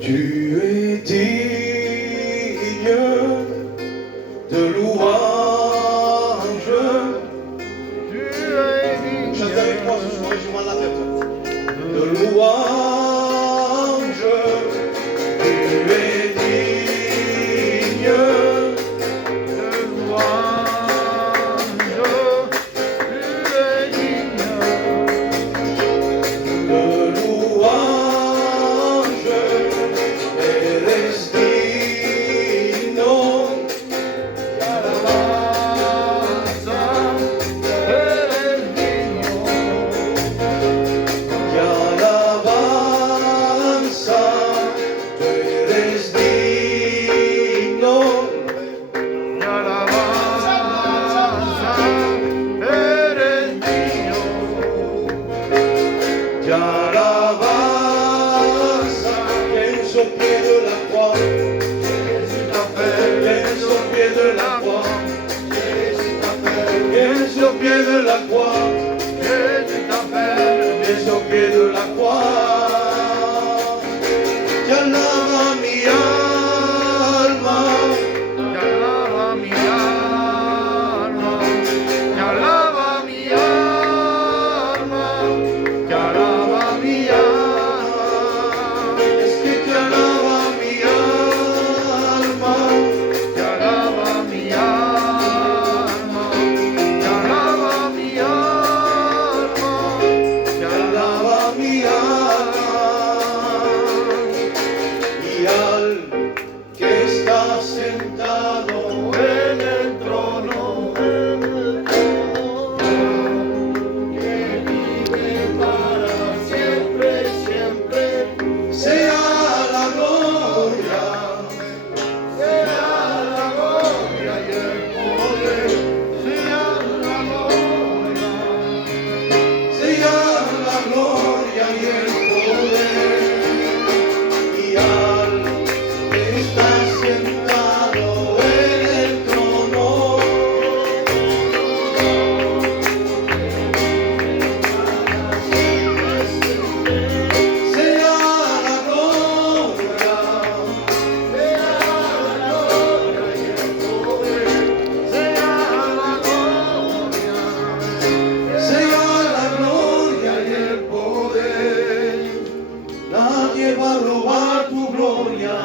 Tu es digne de louange. Tu es digne. Chantez avec moi ce soir, je m'en la tête. De louange. Tu es digne de louange. Tu es digne de louange. Eres digno. alabanza. Eres digno Y alabanza, tú eres digno. de alabanza. Eres digno Y alabanza, pienso pie de la croix, pienso pie de la croix, pienso pie de la croix, Jésus t'appelle. pienso pie de la croix. Y alaba mi alma. Te alaba mi alma, te alaba mi alma, te alaba mi alma, Es que te alaba mi alma. te alaba mi alma, te alaba mi alma, te alaba mi Y al que está sentado en el trono, que vive para siempre, siempre. sea la gloria, Sea la gloria y el poder, sea la gloria, sea la gloria y el poder. Y al que está sentado en el trono, sea la gloria. sea la gloria y el poder, sea la gloria, Sea la gloria y el poder. Nadie va a robar tu gloria.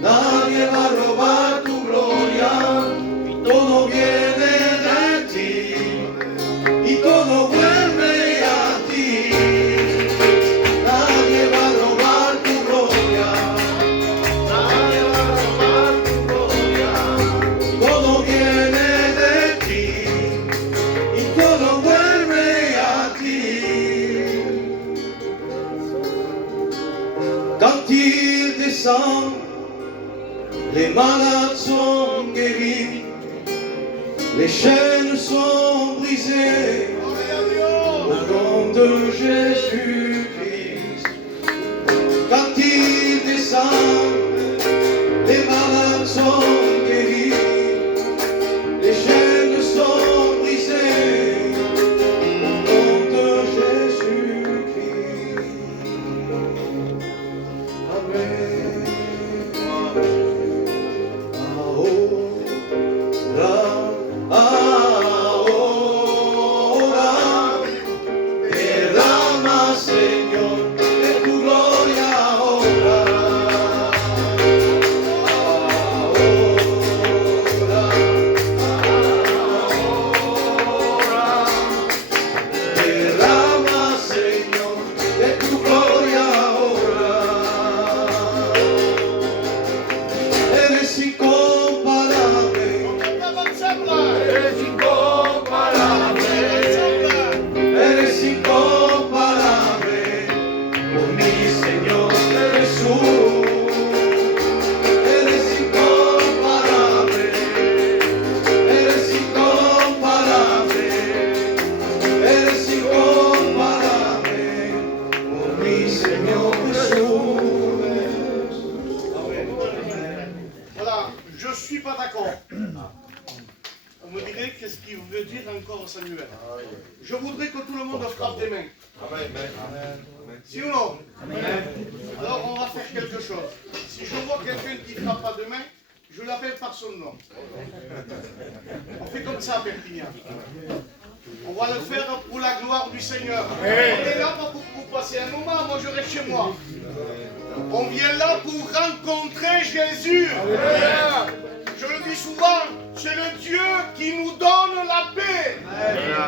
Nadie va a robar tu gloria. Y todo viene de ti. Y todo vuelve a ti. Nadie va a robar tu gloria. Nadie va a robar tu gloria. Todo viene de ti. Y todo vuelve a ti. Quand il descend, les malades sont guéris, les chaînes sont brisées au nom de Jésus-Christ. Quand il descend, les malades sont guéris, les chaînes sont brisées au nom de Jésus-Christ. Amen. Ahora, derrama, Señor, de tu gloria ahora. Derrama, Señor, de tu gloria ahora. Eres incomparable, eres incomparable, eres incomparable, por mi Señor Jesús. Eres incomparable, eres incomparable, eres incomparable, por mi Señor Jesús. Voilà, je suis pas d'accord. On me dirait qu'est-ce qu'il veut dire encore Samuel. Je voudrais que tout le monde frappe des mains. Si ou non? Alors on va faire quelque chose. Si je vois quelqu'un qui ne frappe pas de main, je l'appelle par son nom. On fait comme ça à Perpignan. On va le faire pour la gloire du Seigneur. On est là pas pour passer un moment, moi je reste chez moi. On vient là pour rencontrer Jésus. Je le dis souvent, c'est le Dieu qui nous donne la paix.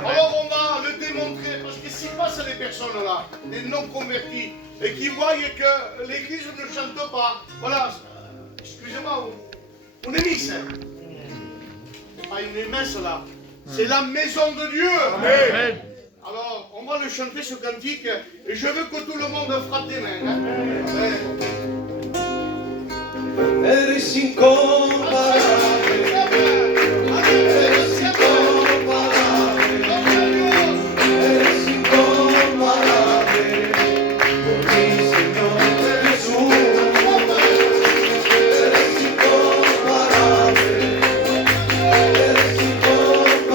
Alors on va le démontrer, parce que s'il passe à des personnes là, des non-convertis, et qui voient que l'église ne chante pas, voilà, excusez-moi, on est mis, hein. C'est pas une messe là, c'est la maison de Dieu. Amen. Alors, on va le chanter ce cantique, et je veux que tout le monde frappe des mains. Hein. Eres incomparable, eres incomparable, eres incomparable, por mi Señor Jesús. Eres incomparable, eres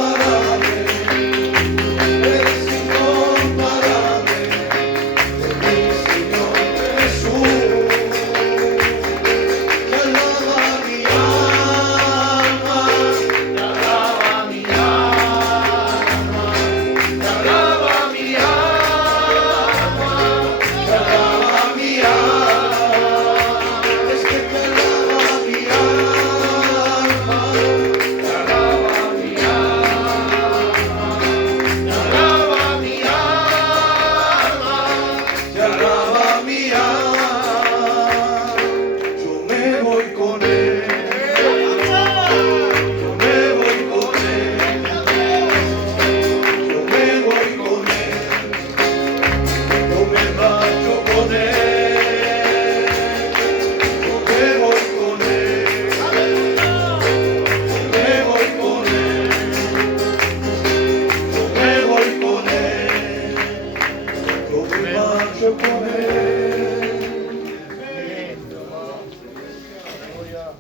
incomparable, eres incomparable, por mi Señor Jesús.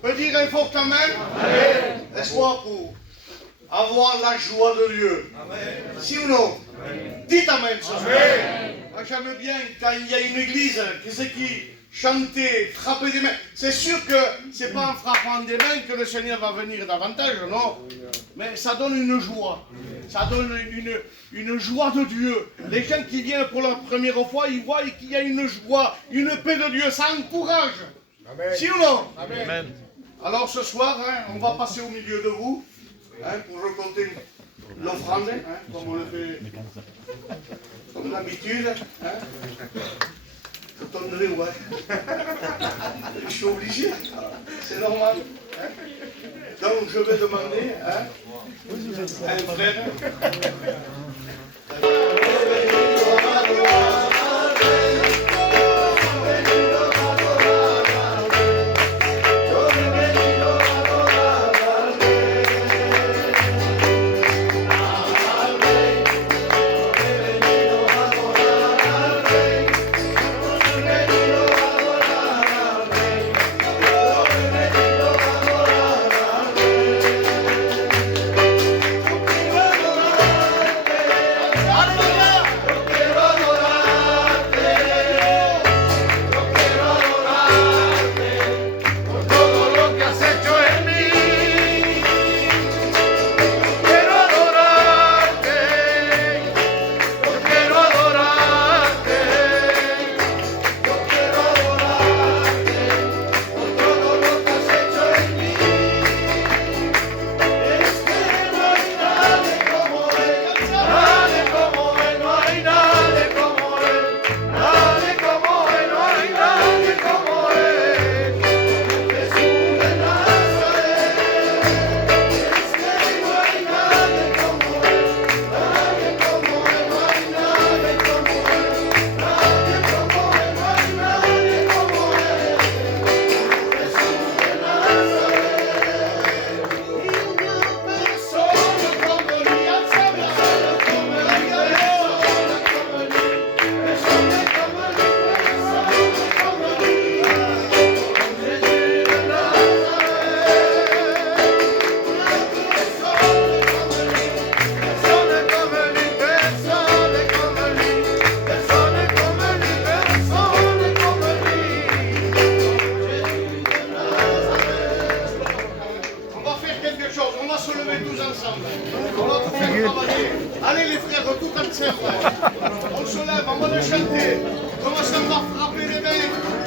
peut dire un fort amen. N'est-ce pas, pour avoir la joie de Dieu. Si ou non? Dites amen ce soir. Moi j'aime bien quand il y a une église qui chanter, frapper des mains. C'est sûr que c'est pas en frappant des mains que le Seigneur va venir davantage, non? Mais ça donne une joie. Ça donne une joie de Dieu. Les gens qui viennent pour la première fois, ils voient qu'il y a une joie, une paix de Dieu. Ça encourage. Amen. Si ou non? Amen. Alors ce soir, hein, on va passer au milieu de vous hein, pour raconter l'offrande, hein, comme on le fait comme d'habitude. Hein. Je t'en ouais. Je suis obligé, c'est normal. Hein. Donc je vais demander hein, à un frère.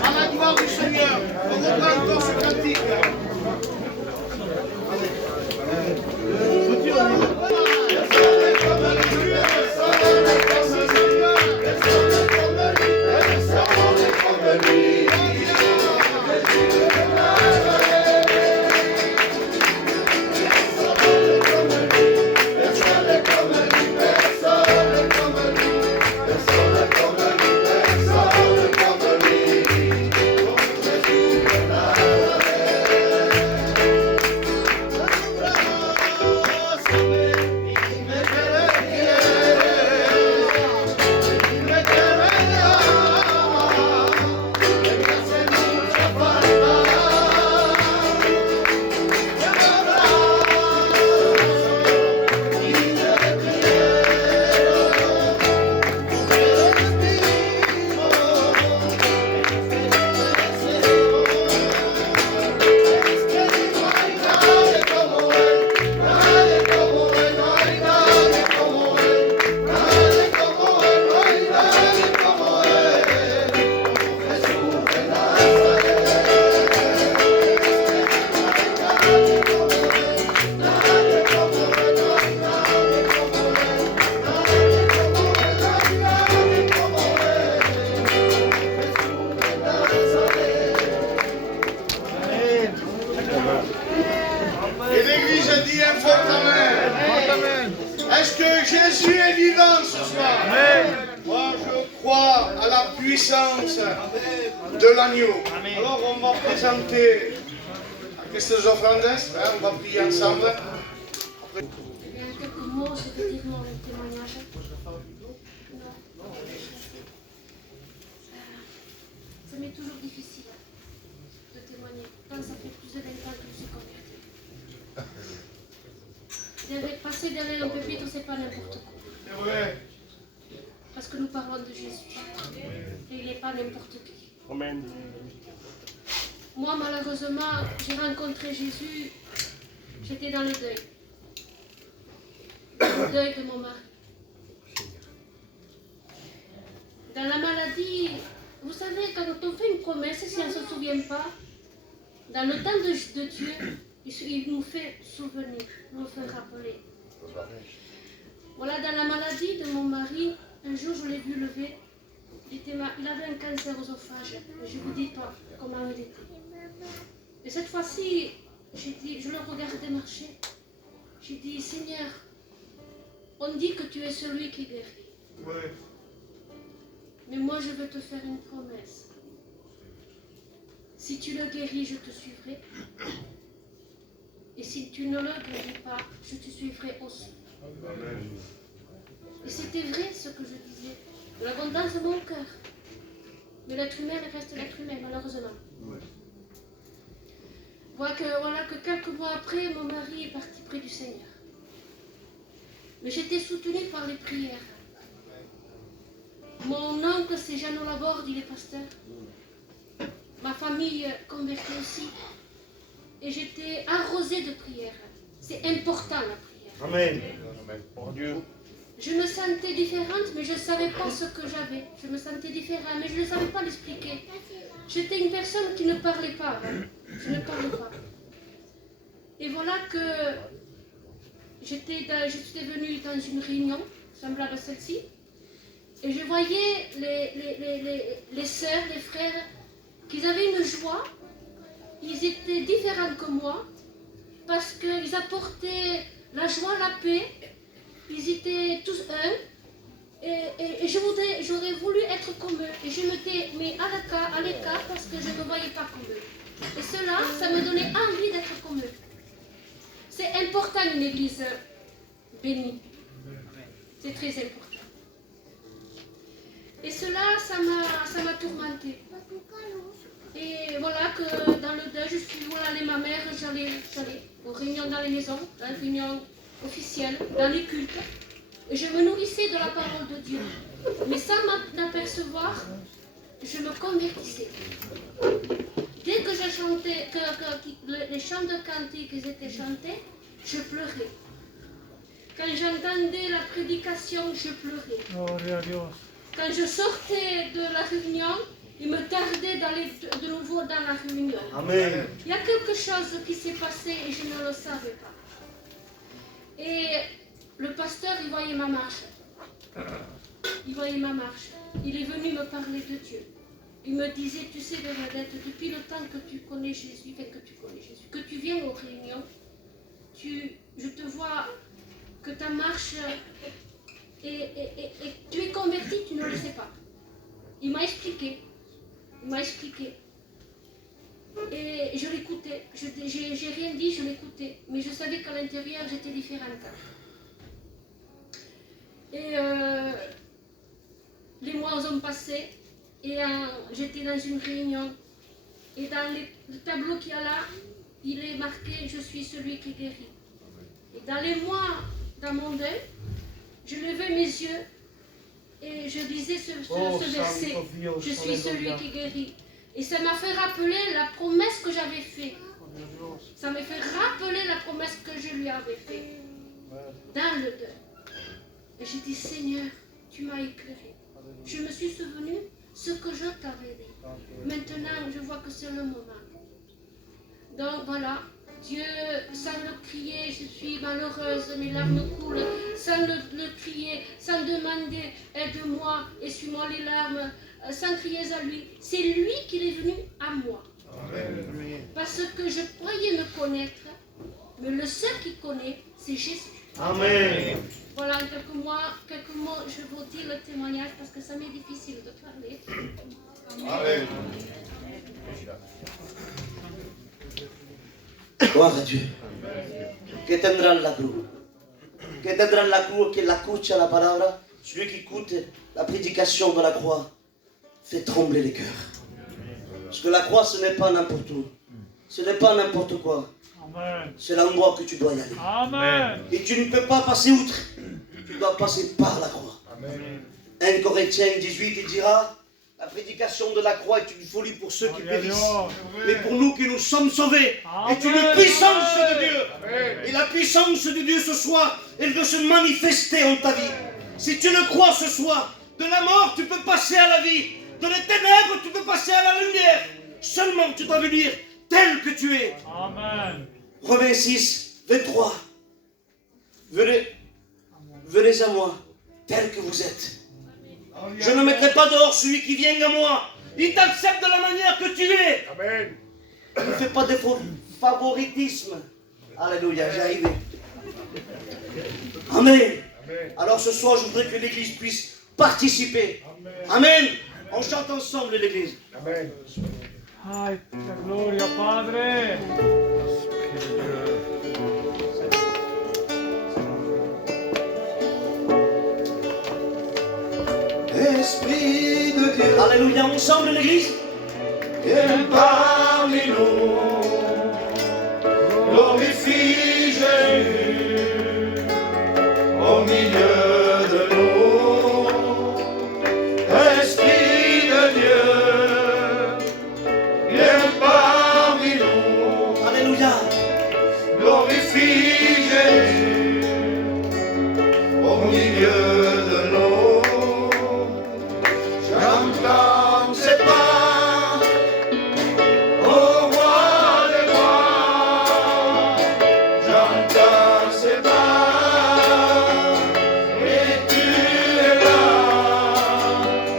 À la gloire du Seigneur. On reprend encore ce cantique. Et l'Église dit un fort amen. Est-ce que Jésus est vivant ce soir? Moi je crois à la puissance de l'agneau. Alors on va présenter aquestes offrandes, on va prier ensemble. Il y a quelques mots, je vais dire mon témoignage. Ça m'est toujours difficile de témoigner. Quand ça fait plus de 20 ans que je suis convertie. Passer derrière un pupitre, c'est pas n'importe quoi. C'est vrai. Parce que nous parlons de Jésus. Et il n'est pas n'importe qui. Amen. Moi, malheureusement, j'ai rencontré Jésus, j'étais dans le deuil. Le deuil de mon mari. Dans la maladie, vous savez, quand on fait une promesse, si on ne se souvient pas, dans le temps de Dieu, il nous fait souvenir, il nous fait rappeler. Voilà, dans la maladie de mon mari, un jour je l'ai vu lever, il avait un cancer oesophage, mais je ne vous dis pas comment il était. Et cette fois-ci, je le regardais marcher, j'ai dit, Seigneur, on dit que tu es celui qui guérit. Ouais. Mais moi, je veux te faire une promesse. Si tu le guéris, je te suivrai. Et si tu ne le guéris pas, je te suivrai aussi. Et c'était vrai ce que je disais. De l'abondance de mon cœur. Mais l'être humain reste l'être humain, malheureusement. Voilà que quelques mois après, mon mari est parti près du Seigneur. Mais j'étais soutenue par les prières. Mon oncle, c'est Jeannot Laborde, il est pasteur. Ma famille convertie aussi. Et j'étais arrosée de prières. C'est important la prière. Amen. Pour Dieu. Je me sentais différente, mais je ne savais pas ce que j'avais. Je me sentais différente, mais je ne savais pas l'expliquer. J'étais une personne qui ne parlait pas. Je ne parlais pas. Et voilà que j'étais venue dans une réunion semblable à celle-ci. Et je voyais les sœurs, les frères, qu'ils avaient une joie. Ils étaient différents que moi, parce qu'ils apportaient la joie, la paix. Ils étaient tous un. Et j'aurais voulu être comme eux. Et je m'étais mis à l'écart parce que je ne me voyais pas comme eux. Et cela, ça me donnait envie d'être comme eux. C'est important une église bénie. C'est très important. Et cela, ça m'a tourmentée. Et voilà que dans le deuil, je suis allée ma mère, j'allais aux réunions dans les maisons, dans les réunions officielles, dans les cultes. Et je me nourrissais de la parole de Dieu. Mais sans m'apercevoir, je me convertissais. Dès que je chantais, que les chants de cantique étaient chantés, je pleurais. Quand j'entendais la prédication, je pleurais. Gloria a Dios. Quand je sortais de la réunion, Il me tardait d'aller de nouveau dans la réunion. Amen. Il y a quelque chose qui s'est passé et je ne le savais pas. Et le pasteur, il voyait ma marche. Il voyait ma marche. Il est venu me parler de Dieu. Il me disait, tu sais, Bernadette, depuis le temps que tu connais Jésus, que tu viens aux réunions, je te vois que ta marche et tu es converti, tu ne le sais pas. Il m'a expliqué. Et je l'écoutais. J'ai rien dit, je l'écoutais. Mais je savais qu'à l'intérieur, j'étais différente. Et les mois ont passé. Et j'étais dans une réunion. Et dans le tableau qu'il y a là, il est marqué « Je suis celui qui guérit ». Et dans les mois, dans mon deuil, je levais mes yeux et je lisais ce verset « Je suis celui qui guérit ». Et ça m'a fait rappeler la promesse que j'avais faite. Ça m'a fait rappeler la promesse que je lui avais faite dans le deuil. Et j'ai dit « Seigneur, tu m'as éclairé ». Je me suis souvenu ce que je t'avais dit. Maintenant, je vois que c'est le moment. Donc voilà, Dieu, sans le crier, je suis malheureuse, mes larmes coulent, sans le crier, sans demander aide-moi, essuie-moi les larmes, sans crier à lui. C'est lui qui est venu à moi. Amen. Parce que je croyais me connaître, mais le seul qui connaît, c'est Jésus. Amen. Voilà, quelques mots, je vous dis le témoignage parce que ça m'est difficile de parler. Amen. Gloire à Dieu. Que tendrá la cruz. Que tendrá la cruz, que la escucha la palabra. Celui qui écoute la prédication de la croix fait trembler les cœurs. Parce que la croix, ce n'est pas n'importe où. Ce n'est pas n'importe quoi. C'est l'endroit que tu dois y aller. Amen. Et tu ne peux pas passer outre. Tu dois passer par la croix. Amen. 1 Corinthiens 18, il dira, la prédication de la croix est une folie pour ceux qui périssent. Mais pour nous qui nous sommes sauvés, est une puissance de Dieu. Amen. Et la puissance de Dieu ce soir, elle veut se manifester en ta vie. Si tu le crois ce soir, de la mort tu peux passer à la vie. De les ténèbres tu peux passer à la lumière. Seulement tu dois venir tel que tu es. Amen. Romains 6, 23. Venez à moi, tel que vous êtes. Je ne mettrai pas dehors celui qui vient à moi. Il t'accepte de la manière que tu es. Amen. Ne fais pas de favoritisme. Alléluia, j'y arrivé. Amen. Alors ce soir, je voudrais que l'Église puisse participer. Amen. On chante ensemble l'Église. Amen. Ay, la gloria, Padre. Esprit de Dieu. Alléluia, ensemble l'Église. Viens parmi nous, glorifie Jésus au milieu de nous. Esprit de Dieu, viens parmi nous, Alléluia. glorifie Jésus au milieu de nous. J'entends ses pas au roi des rois, j'entends ses pas et tu es là,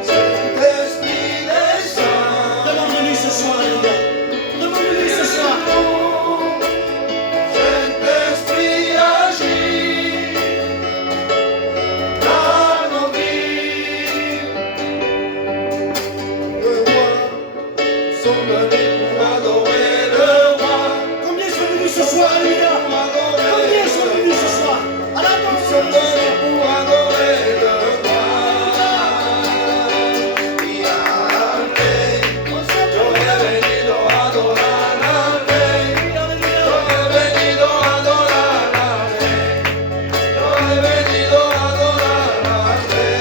Saint-Esprit descend. Demande-lui ce soir, Alléluia. Demande-lui ce soir. Saint-Esprit agit dans nos vies. Le roi sont venus pour adorer le roi. Combien sont venus ce soir, Alléluia? Combien sont venus ce soir? À la Ils sont venus pour adorer le roi. Y a un rey, yo he venido a adorar al rey. Yo he venido a adorar al rey. Yo he venido a adorar al rey.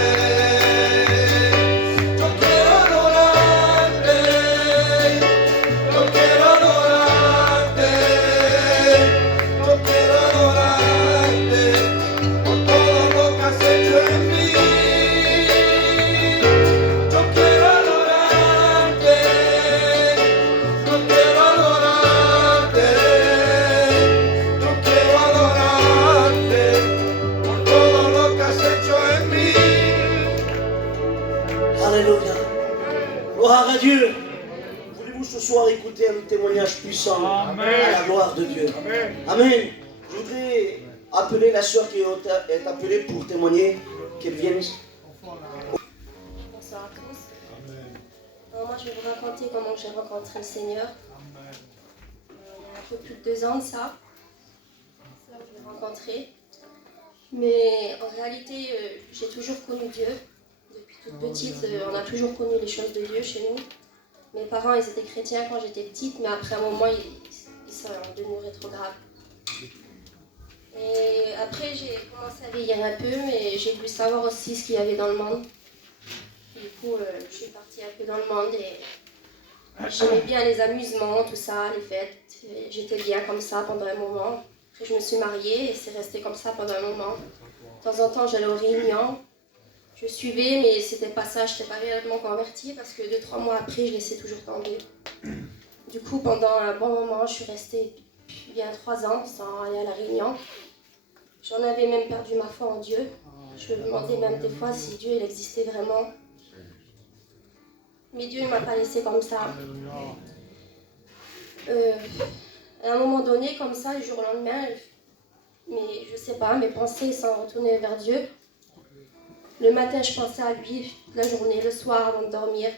Yo quiero adorar al rey. Yo quiero nous ce soir écouter un témoignage puissant Amen. à la gloire de Dieu. Amen. Je voudrais appeler la sœur qui est appelée pour témoigner, qu'elle vienne. Bonsoir à tous. Alors moi, je vais vous raconter comment j'ai rencontré le Seigneur. Il y a un peu plus de 2 ans de ça. C'est là que je l'ai rencontré. Mais en réalité, j'ai toujours connu Dieu. Depuis toute petite, on a toujours connu les choses de Dieu chez nous. Mes parents, ils étaient chrétiens quand j'étais petite, mais après un moment, ils sont devenus rétrogrades. Et après, j'ai commencé à vieillir un peu, mais j'ai voulu savoir aussi ce qu'il y avait dans le monde. Du coup, je suis partie un peu dans le monde et j'aimais bien les amusements, tout ça, les fêtes. Et j'étais bien comme ça pendant un moment. Après, je me suis mariée et c'est resté comme ça pendant un moment. De temps en temps, j'allais aux réunions. Je suivais, mais c'était pas ça, je n'étais pas réellement convertie parce que 2-3 mois après, je laissais toujours tomber. Du coup, pendant un bon moment, je suis restée bien 3 ans sans aller à la réunion. J'en avais même perdu ma foi en Dieu. Je me demandais même des fois si Dieu il existait vraiment. Mais Dieu ne m'a pas laissé comme ça. À un moment donné, comme ça, du jour au lendemain, mais je sais pas, mes pensées sont retournées vers Dieu. Le matin, je pensais à lui, la journée, le soir, avant de dormir.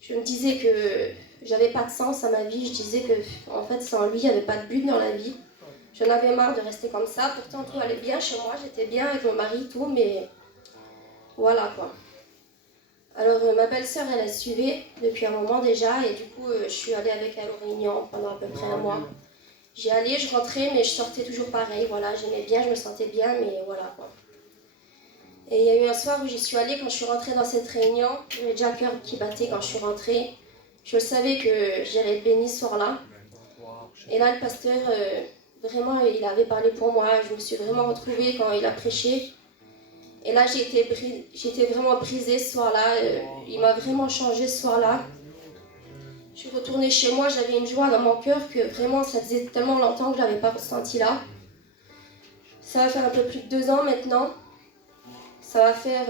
Je me disais que j'avais pas de sens à ma vie. Je disais que, en fait, sans lui, il n'y avait pas de but dans la vie. J'en avais marre de rester comme ça. Pourtant, tout allait bien chez moi. J'étais bien avec mon mari, tout, mais voilà quoi. Alors, ma belle-sœur, elle a suivi depuis un moment déjà, et du coup, je suis allée avec elle aux réunions pendant à peu près un mois. J'y allais, je rentrais, mais je sortais toujours pareil. Voilà, j'aimais bien, je me sentais bien, mais voilà quoi. Et il y a eu un soir où j'y suis allée, quand je suis rentrée dans cette réunion, j'avais déjà le cœur qui battait quand je suis rentrée. Je savais que j'allais être bénie ce soir-là. Et là, le pasteur, vraiment, il avait parlé pour moi. Je me suis vraiment retrouvée quand il a prêché. Et là, j'étais vraiment brisée ce soir-là. Il m'a vraiment changée ce soir-là. Je suis retournée chez moi, j'avais une joie dans mon cœur que vraiment, ça faisait tellement longtemps que je ne l'avais pas ressenti là. Ça va faire un peu plus de 2 ans maintenant. Ça va faire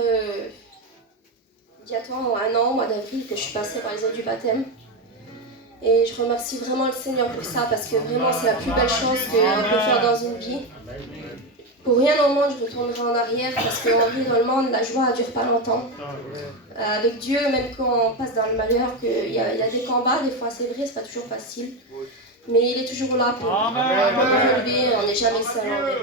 bientôt 1 an, au mois d'avril, que je suis passée par les eaux du baptême. Et je remercie vraiment le Seigneur pour ça, parce que vraiment c'est la plus belle chose qu'on peut faire dans une vie. Pour rien au monde, je retournerai en arrière, parce qu'on vit dans le monde, la joie ne dure pas longtemps. Avec Dieu, même quand on passe dans le malheur, qu'il y a des combats, des fois c'est vrai, c'est pas toujours facile. Mais il est toujours là pour nous relever, on n'est jamais seul en vrai.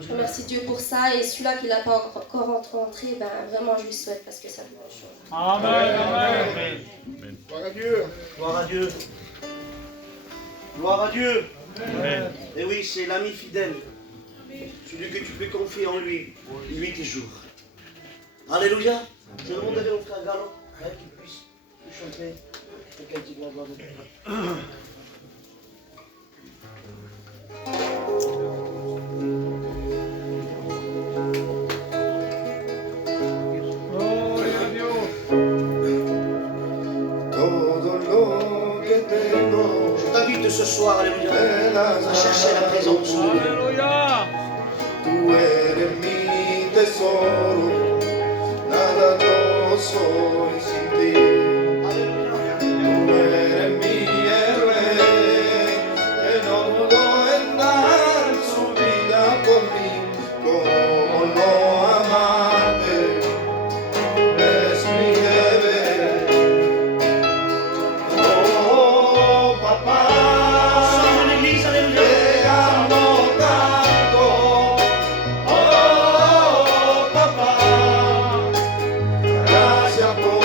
Je remercie Dieu pour ça, et celui-là qui ne l'a pas encore rencontré, ben, vraiment je lui souhaite, parce que ça fait bonne chose. Amen. Amen. Gloire à Dieu. Gloire à Dieu. Gloire à Dieu. Amen. Et oui, c'est l'ami fidèle. Celui que tu peux confier en lui, nuit et jour. Alléluia. Je demanderai au frère Gallo qu'il puisse chanter le cantique de la gloire de Dieu. Gloria a Dios. Todo lo que tengo Je t'invite ce soir, alléluia, me das à chercher la présence de Dieu. Aleluya. Tú eres mi tesoro, nada yo soy sin ti. Tú eres mi héroe, que no dudó en dar su vida por mí. Cómo no amarte, es mi deber. Oh, papá. Ensemble l'église, alléluia. Te amo tanto, oh papá, gracias por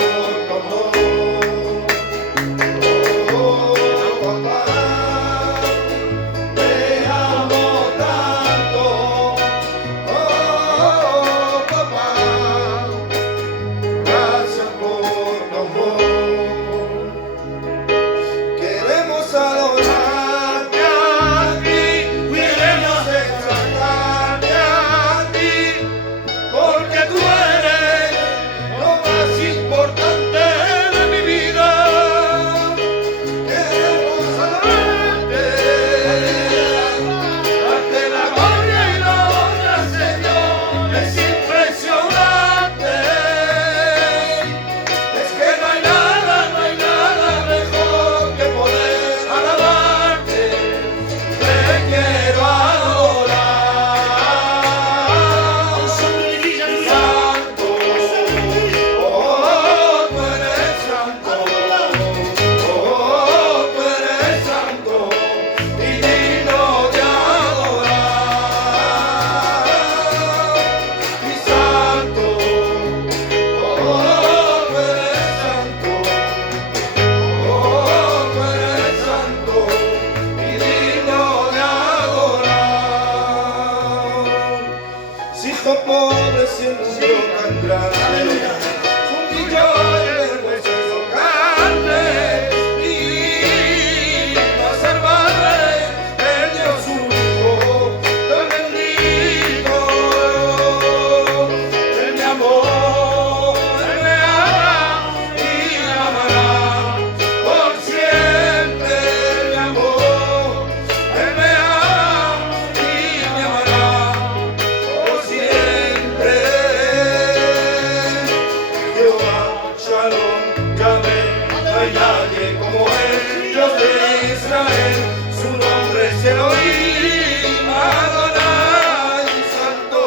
Israel, su nombre es Elohim, Adonai, Santo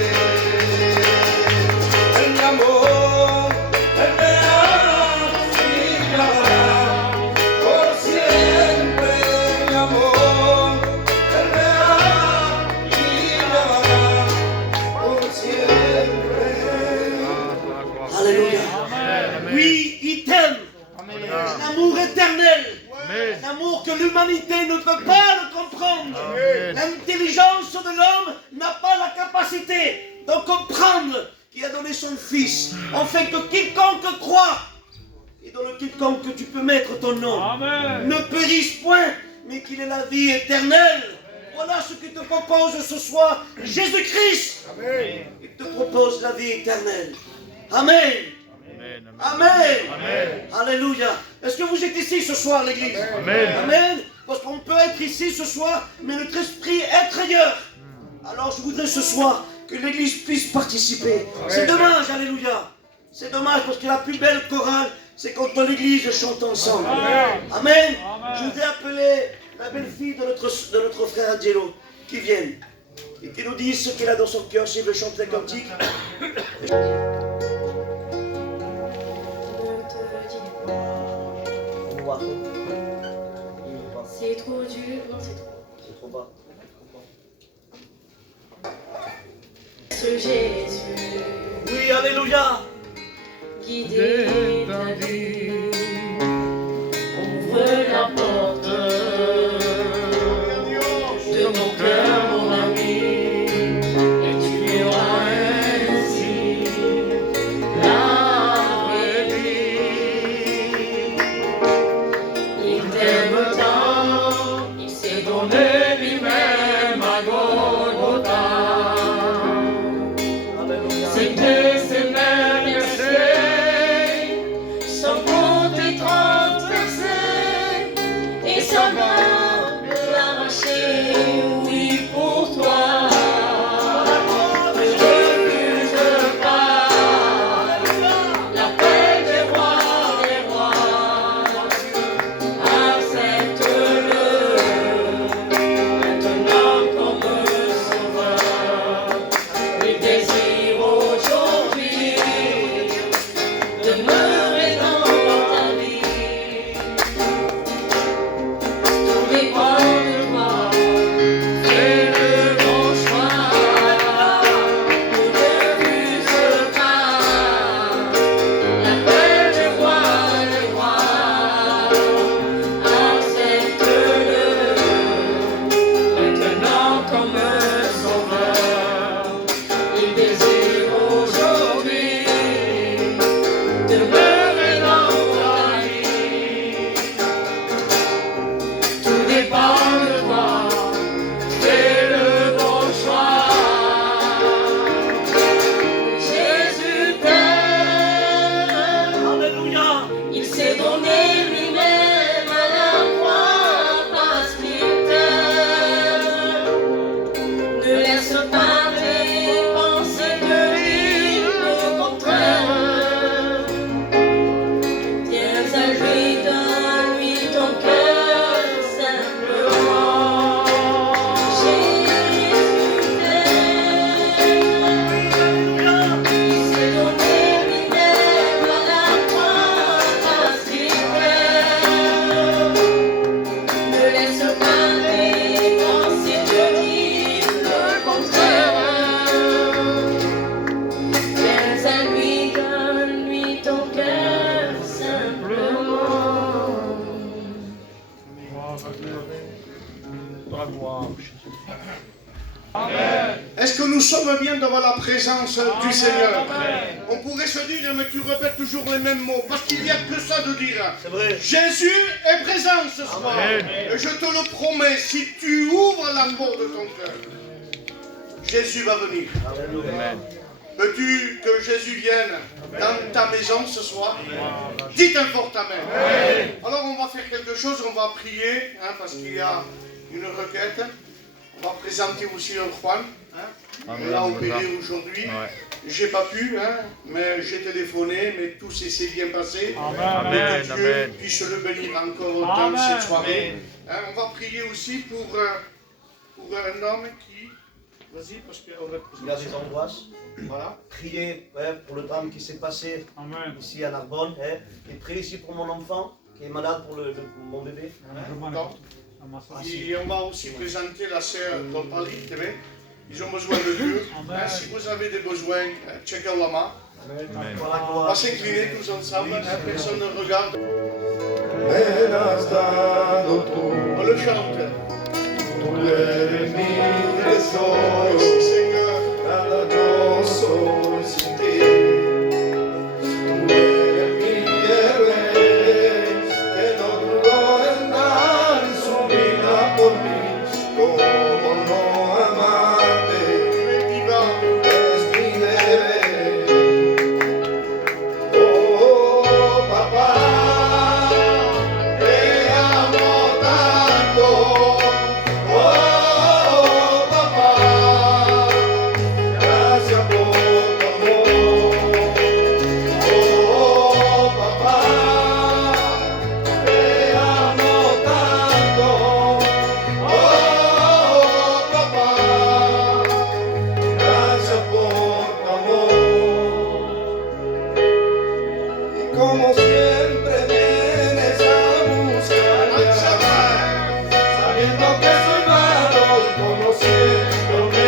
es. Él llamó, Él verá y llamará por siempre. Él llamó, Él verá y llamará por siempre. Alléluia. Oui, il t'aime. Un amour éternel. Amen. Un amour que l'humanité ne peut pas le comprendre. L'intelligence de l'homme n'a pas la capacité de comprendre qu'il a donné son Fils, afin que quiconque croit, et dans le quiconque tu peux mettre ton nom, Amen. ne périsse point, mais qu'il ait la vie éternelle. Voilà ce que te propose ce soir Jésus-Christ. Il te propose la vie éternelle. Amen. Amen. Alléluia. Est-ce que vous êtes ici ce soir, l'église? Amen. Amen. Parce qu'on peut être ici ce soir, mais notre esprit est ailleurs. Alors je voudrais ce soir que l'église puisse participer. C'est dommage, alléluia. C'est dommage parce que la plus belle chorale, c'est quand l'église chante ensemble. Amen. Je voudrais appeler la belle-fille de notre frère Angelo qui vienne et qui nous dise ce qu'elle a dans son cœur s'il veut chanter un cantique. C'est trop dur, non c'est trop. C'est trop bas. Ce Jésus, Oui, alléluia. guider ta vie, ouvre la porte de mon cœur, mon ami, et tu verras ainsi la vraie vie. Il t'aime tant, il s'est donné lui-même à Golgotha. C'était ses mêmes versets, sans compte et transversés, et sa main de l'arracher, oui pour toi. Je refuse pas l'appel des rois, accepte-le maintenant comme sauveur. Il désire aujourd'hui demeurer dans ta vie. Tout dépend de toi, fais le bon choix. Ne refuse pas l'appel des rois, accepte-le maintenant comme sauveur. Il désire aujourd'hui demeurer dans ta vie. Tout dépend de toi, fais le bon choix. Jésus t'aime, Alléluia. il s'est donné lui-même à la croix parce qu'il t'aime. Ne laisse pas tes pensées te dire le contraire. Tiens à lui, donne-lui ton cœur simplement. Jésus t'aime. Il s'est donné lui-même à la croix parce qu'il t'aime. Ne laisse pas tes pensées te dire le contraire. Viens à lui, donne-lui ton cœur simplement. Ta gloire. Est-ce que nous sommes bien devant la présence du Seigneur? On pourrait se dire, mais tu répètes toujours les mêmes mots, parce qu'il n'y a que ça de dire. C'est vrai. Jésus est présent ce soir. Amen. Et je te le promets, si tu ouvres la porte de ton cœur, Jésus va venir. Amen. Veux-tu que Jésus vienne dans ta maison ce soir? Dites un fort Amen. Alors on va faire quelque chose, on va prier, hein, parce qu'il y a une requête. On va présenter aussi un Juan. Hein, Amen. là opéré aujourd'hui. Ouais. j'ai pas pu, hein, mais j'ai téléphoné, mais tout s'est bien passé. Amen, Que Dieu amen. puisse le bénir encore autant Amen. cette soirée. Hein, on va prier aussi pour un homme qui... Vas-y, parce qu'on va... Il a des angoisses. Voilà. Priez pour le drame qui s'est passé Amen. ici à Narbonne. Et priez aussi pour mon enfant qui est malade, pour mon bébé. Donc, et on va aussi présenter la sœur Topali, tu vois. Ils ont besoin de Dieu. Hein, si vous avez des besoins, checkez la main. Amen. Voilà On va quoi. s'incliner tous ensemble, hein, personne ne regarde. Me has dado tú, On le chante. tú eres mi tesoro. Merci Seigneur. Nada yo soy sin ti. Tú eres mi héroe, que no dudó en dar su vida por mí. ¿Cómo no amarte? Es mi deber. Oh, papá, te amo tanto. Oh, papá, gracias por tu amor. Oh, papá, te amo tanto. Oh, papá, gracias por tu amor. Y como siempre vienes a buscarme, sabiendo que soy malo y conociéndome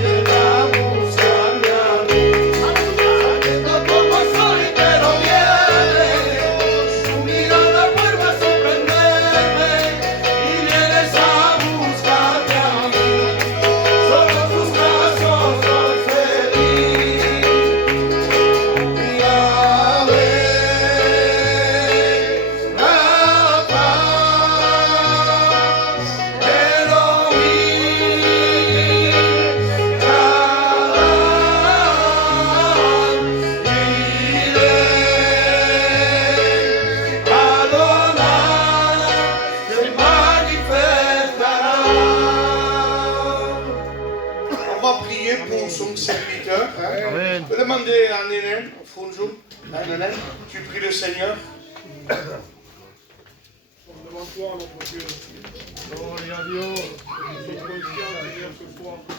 vienes a buscarme a mí. Sabiendo cómo soy, pero vienes, tu mirada vuelve a sorprenderme y vienes a buscarme a mí. Solo en tus brazos soy feliz. Y a ver la paz, Elohim, Adonai, se manifestará. On va prier pour son serviteur. Hein. Amen. Je vais demander à Nénen, Fonjo, Nénen, tu pries le Seigneur. Devant toi, notre Dieu. Gloria a Dios. Nous sommes conscients, Seigneur, ce soir que tu